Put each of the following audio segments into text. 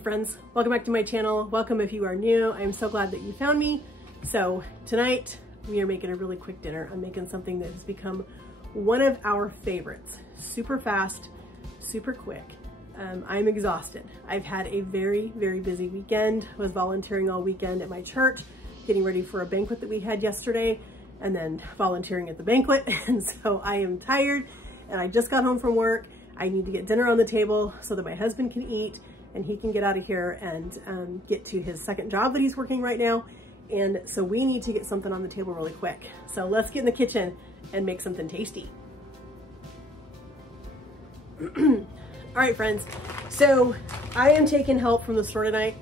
friends, welcome back to my channel. Welcome if you are new. I'm so glad that you found me. So tonight we are making a really quick dinner. I'm making something that has become one of our favorites. Super fast, super quick. I'm exhausted. I've had a very, very busy weekend. I was volunteering all weekend at my church, getting ready for a banquet that we had yesterday, and then volunteering at the banquet. And so I am tired and I just got home from work. I need to get dinner on the table so that my husband can eat and he can get out of here and get to his second job that he's working right now. And so we need to get something on the table really quick. So let's get in the kitchen and make something tasty. All right, friends. So I am taking help from the store tonight.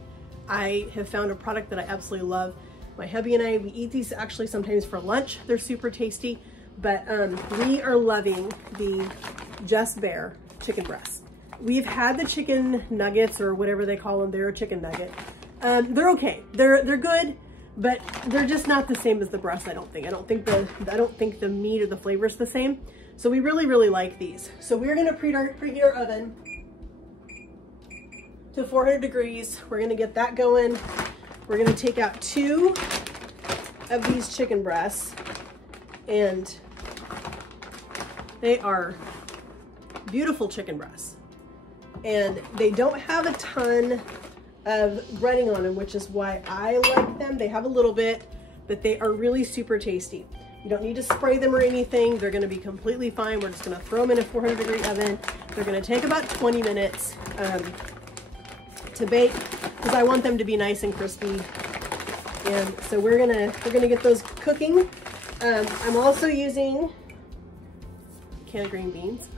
I have found a product that I absolutely love. My hubby and I, we eat these actually sometimes for lunch. They're super tasty, but we are loving the Just Bare chicken breast. We've had the chicken nuggets or whatever they call them. They're a chicken nugget. They're okay. They're good, but they're just not the same as the breast. I don't think the meat or the flavor is the same. So we really, really like these. So we're gonna preheat our oven to 400 degrees. We're gonna get that going. We're gonna take out 2 of these chicken breasts, and they are beautiful chicken breasts. And they don't have a ton of breading on them, which is why I like them. They have a little bit, but they are really super tasty. You don't need to spray them or anything. They're gonna be completely fine. We're just gonna throw them in a 400-degree oven. They're gonna take about 20 minutes to bake because I want them to be nice and crispy. And so we're gonna get those cooking. I'm also using a can of green beans.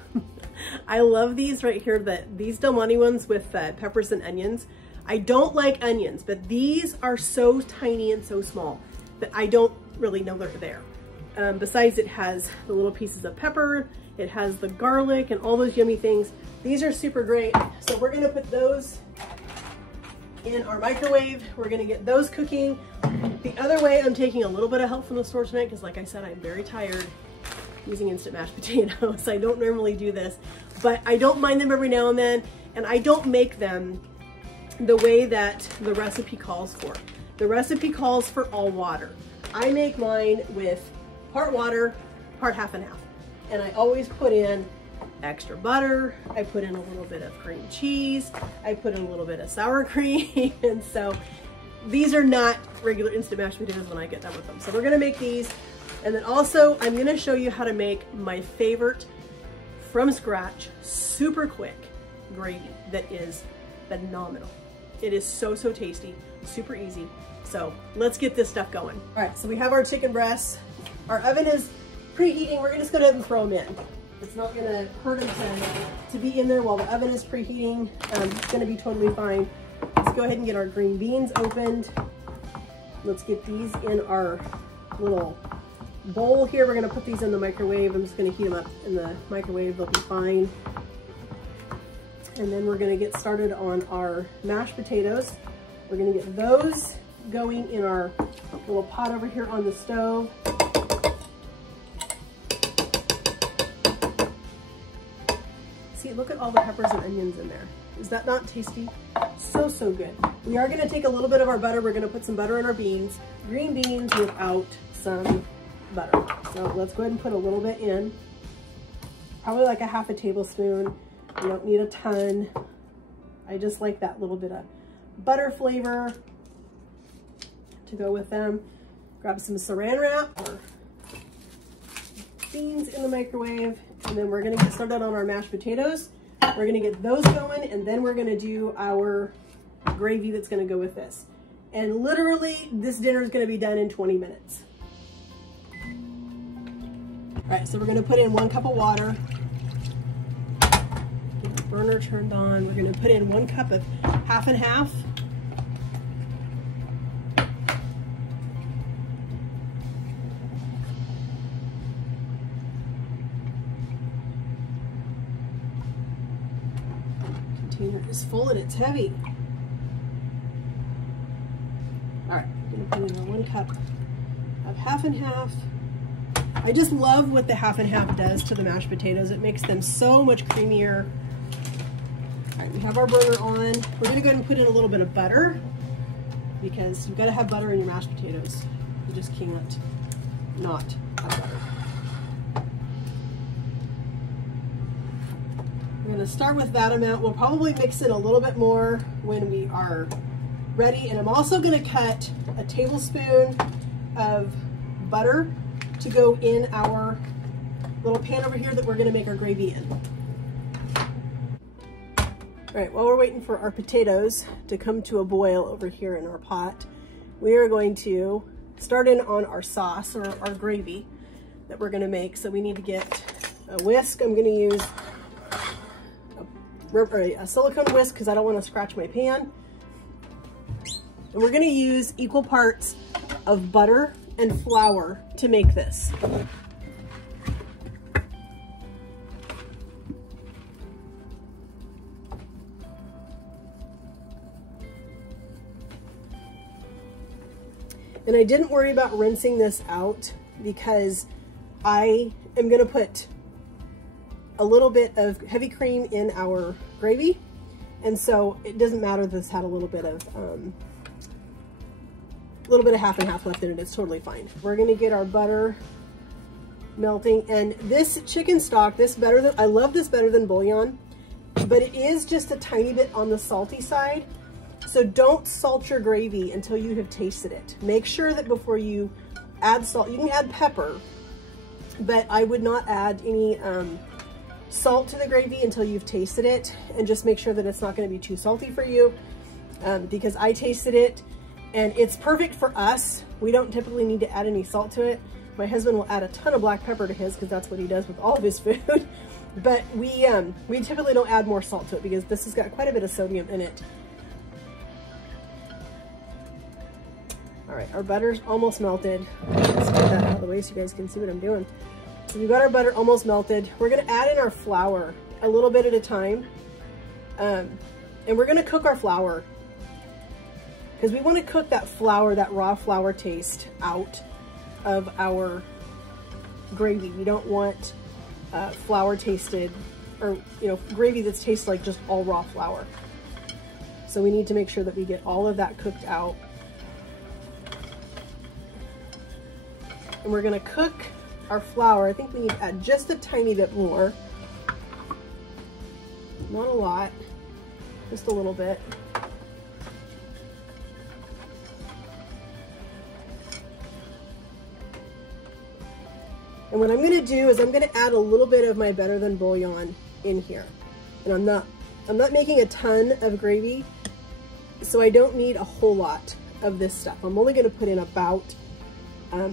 I love these right here, these Del Monte ones with peppers and onions. I don't like onions, but these are so tiny and so small that I don't really know they're there. Besides, it has the little pieces of pepper, it has the garlic and all those yummy things. These are super great. So we're gonna put those in our microwave. We're gonna get those cooking. The other way, I'm taking a little bit of help from the store tonight because like I said, I'm very tired using instant mashed potatoes. I don't normally do this, but I don't mind them every now and then, and I don't make them the way that the recipe calls for. The recipe calls for all water. I make mine with part water, part half and half. And I always put in extra butter. I put in a little bit of cream cheese. I put in a little bit of sour cream. And so these are not regular instant mashed potatoes when I get done with them. So we're gonna make these. And then also I'm gonna show you how to make my favorite from scratch, super quick gravy that is phenomenal. It is so, so tasty, super easy. So let's get this stuff going. All right, so we have our chicken breasts. Our oven is preheating. We're just gonna throw them in. It's not gonna hurt them to be in there while the oven is preheating. It's gonna be totally fine. Let's go ahead and get our green beans opened. Let's get these in our little bowl here. We're gonna put these in the microwave. I'm just gonna heat them up in the microwave. They'll be fine. And then we're gonna get started on our mashed potatoes. We're gonna get those going in our little pot over here on the stove. See, look at all the peppers and onions in there. Is that not tasty? So, so good. We are gonna take a little bit of our butter. We're gonna put some butter in our beans. Green beans without some butter. So let's go ahead and put a little bit in. Probably like a ½ tablespoon. You don't need a ton. I just like that little bit of butter flavor to go with them. Grab some saran wrap or beans in the microwave, and then we're gonna get started on our mashed potatoes. We're gonna get those going, and then we're gonna do our gravy that's gonna go with this. And literally, this dinner is gonna be done in 20 minutes. All right, so we're gonna put in 1 cup of water. Burner turned on. We're gonna put in 1 cup of half and half. Container is full and it's heavy. All right, I'm gonna put in 1 cup of half and half. I just love what the half and half does to the mashed potatoes. It makes them so much creamier. right, we have our burner on. We're gonna go ahead and put in a little bit of butter because you've got to have butter in your mashed potatoes. You just can't not have butter. We're gonna start with that amount. We'll probably mix in a little bit more when we are ready. And I'm also gonna cut a tablespoon of butter to go in our little pan over here that we're gonna make our gravy in. All right, while we're waiting for our potatoes to come to a boil over here in our pot, we are going to start in on our sauce or our gravy that we're gonna make. So we need to get a whisk. I'm gonna use a silicone whisk because I don't want to scratch my pan. And we're going to use equal parts of butter and flour to make this. And I didn't worry about rinsing this out because I am going to put a little bit of heavy cream in our gravy, and so it doesn't matter that this had a little bit of half and half left in it. It's totally fine. We're gonna get our butter melting, and this chicken stock, I love this better than bouillon, but it is just a tiny bit on the salty side. So don't salt your gravy until you have tasted it. Make sure that before you add salt, you can add pepper, but I would not add any salt to the gravy until you've tasted it, and just make sure that it's not going to be too salty for you, because I tasted it and it's perfect for us. We don't typically need to add any salt to it. My husband will add a ton of black pepper to his because that's what he does with all of his food. But we typically don't add more salt to it because this has got quite a bit of sodium in it. All right, our butter's almost melted. Let's get that out of the way so you guys can see what I'm doing. So we've got our butter almost melted. We're gonna add in our flour a little bit at a time. And we're gonna cook our flour because we wanna cook that flour, that raw flour taste out of our gravy. We don't want flour tasted, or gravy that's tastes like just all raw flour. So we need to make sure that we get all of that cooked out. And we're gonna cook our flour. I think we need to add just a tiny bit more. Not a lot, just a little bit. And what I'm gonna do is I'm gonna add a little bit of my Better Than Bouillon in here. And I'm not making a ton of gravy, so I don't need a whole lot of this stuff. I'm only gonna put in about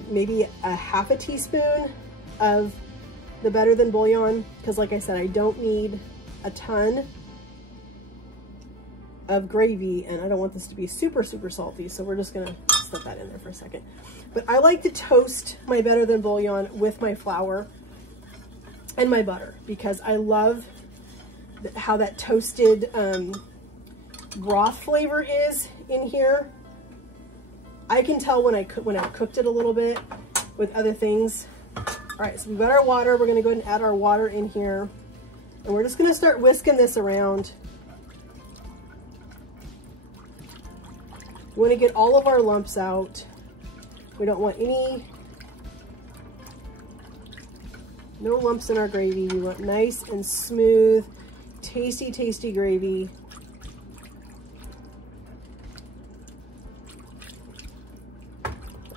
maybe a half a teaspoon of the Better Than Bouillon, because like I said, I don't need a ton of gravy and I don't want this to be super, super salty. So we're just gonna set that in there for a second. But I like to toast my Better Than Bouillon with my flour and my butter because I love how that toasted broth flavor is in here. I can tell when I cooked it a little bit with other things. All right, so we've got our water. We're gonna go ahead and add our water in here. And we're just gonna start whisking this around. We wanna get all of our lumps out. We don't want no lumps in our gravy. We want nice and smooth, tasty, tasty gravy.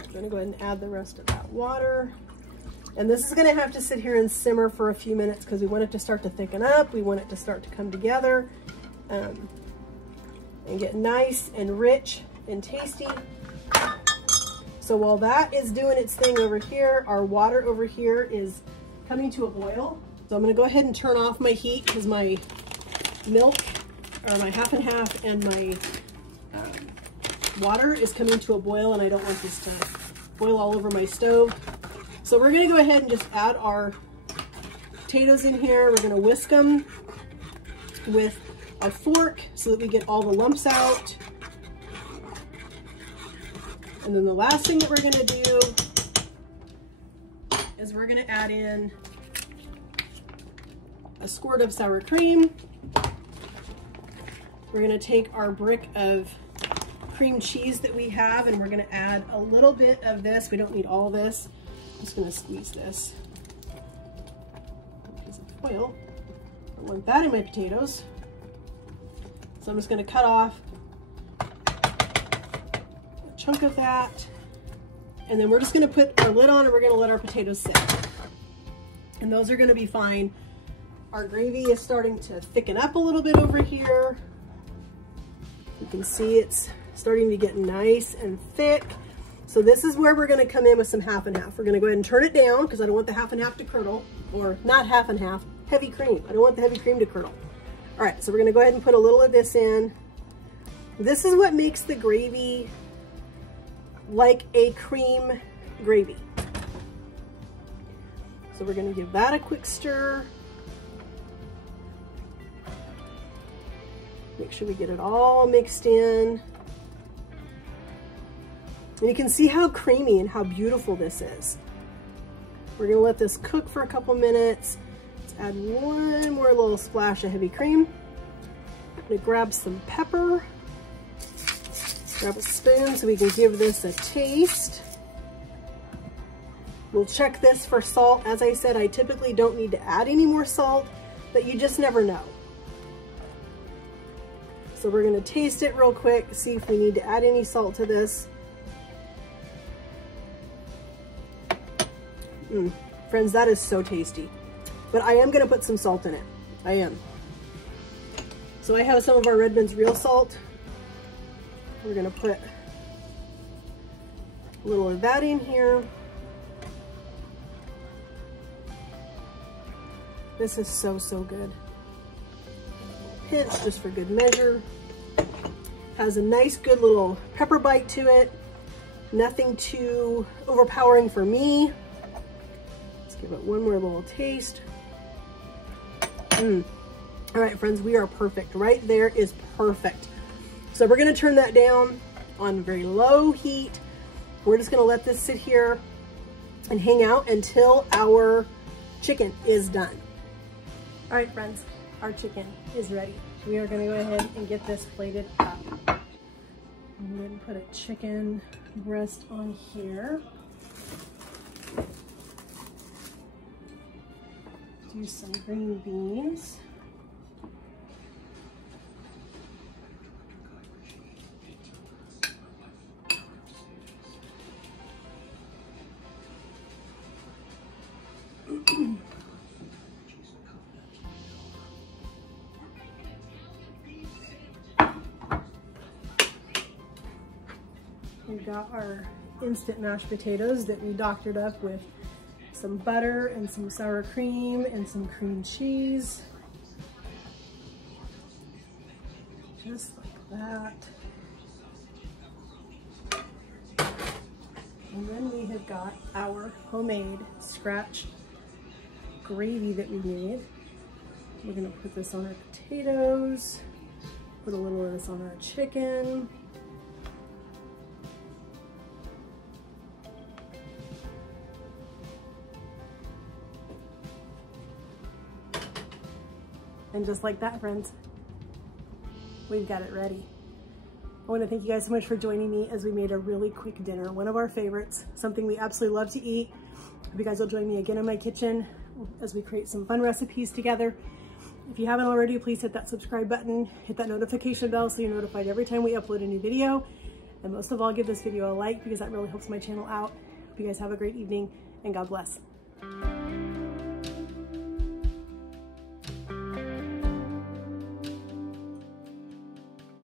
I'm gonna go ahead and add the rest of that water. And this is gonna have to sit here and simmer for a few minutes because we want it to start to thicken up. We want it to start to come together and get nice and rich and tasty. So while that is doing its thing over here, our water over here is coming to a boil. So I'm gonna go ahead and turn off my heat because my milk, or my half and half, and my water is coming to a boil, and I don't want this to boil all over my stove. So we're gonna go ahead and just add our potatoes in here. We're gonna whisk them with a fork so that we get all the lumps out. And then the last thing that we're gonna do is we're gonna add in a squirt of sour cream. We're gonna take our brick of cream cheese that we have and we're gonna add a little bit of this. We don't need all this. I'm just gonna squeeze this. A piece of foil. I don't want that in my potatoes. So I'm just gonna cut off a chunk of that. And then we're just gonna put our lid on and we're gonna let our potatoes sit. And those are gonna be fine. Our gravy is starting to thicken up a little bit over here. You can see it's starting to get nice and thick. So this is where we're gonna come in with some half and half. We're gonna go ahead and turn it down because I don't want the half and half to curdle, or not half and half, heavy cream. I don't want the heavy cream to curdle. All right, so we're gonna go ahead and put a little of this in. This is what makes the gravy like a cream gravy. So we're gonna give that a quick stir. Make sure we get it all mixed in. And you can see how creamy and how beautiful this is. We're gonna let this cook for a couple minutes. Let's add one more little splash of heavy cream. I'm gonna grab some pepper. Grab a spoon so we can give this a taste. We'll check this for salt. As I said, I typically don't need to add any more salt, but you just never know. So we're gonna taste it real quick, see if we need to add any salt to this. Friends, that is so tasty. But I am gonna put some salt in it. I am. So I have some of our Redmond's real salt. We're gonna put a little of that in here. This is so, so good. Pinch just for good measure. Has a nice, good little pepper bite to it. Nothing too overpowering for me. Let's give it one more little taste. All right, friends, we are perfect. Right there is perfect. So we're gonna turn that down on very low heat. We're just gonna let this sit here and hang out until our chicken is done. All right, friends, our chicken is ready. We are gonna go ahead and get this plated up. I'm going to put a chicken breast on here. Do some green beans. We've got our instant mashed potatoes that we doctored up with some butter and some sour cream and some cream cheese. Just like that. And then we have got our homemade scratch gravy that we made. We're gonna put this on our potatoes, put a little of this on our chicken. And just like that, friends, we've got it ready. I want to thank you guys so much for joining me as we made a really quick dinner, one of our favorites, something we absolutely love to eat. Hope you guys will join me again in my kitchen as we create some fun recipes together. If you haven't already, please hit that subscribe button, hit that notification bell so you're notified every time we upload a new video. And most of all, give this video a like because that really helps my channel out. Hope you guys have a great evening and God bless.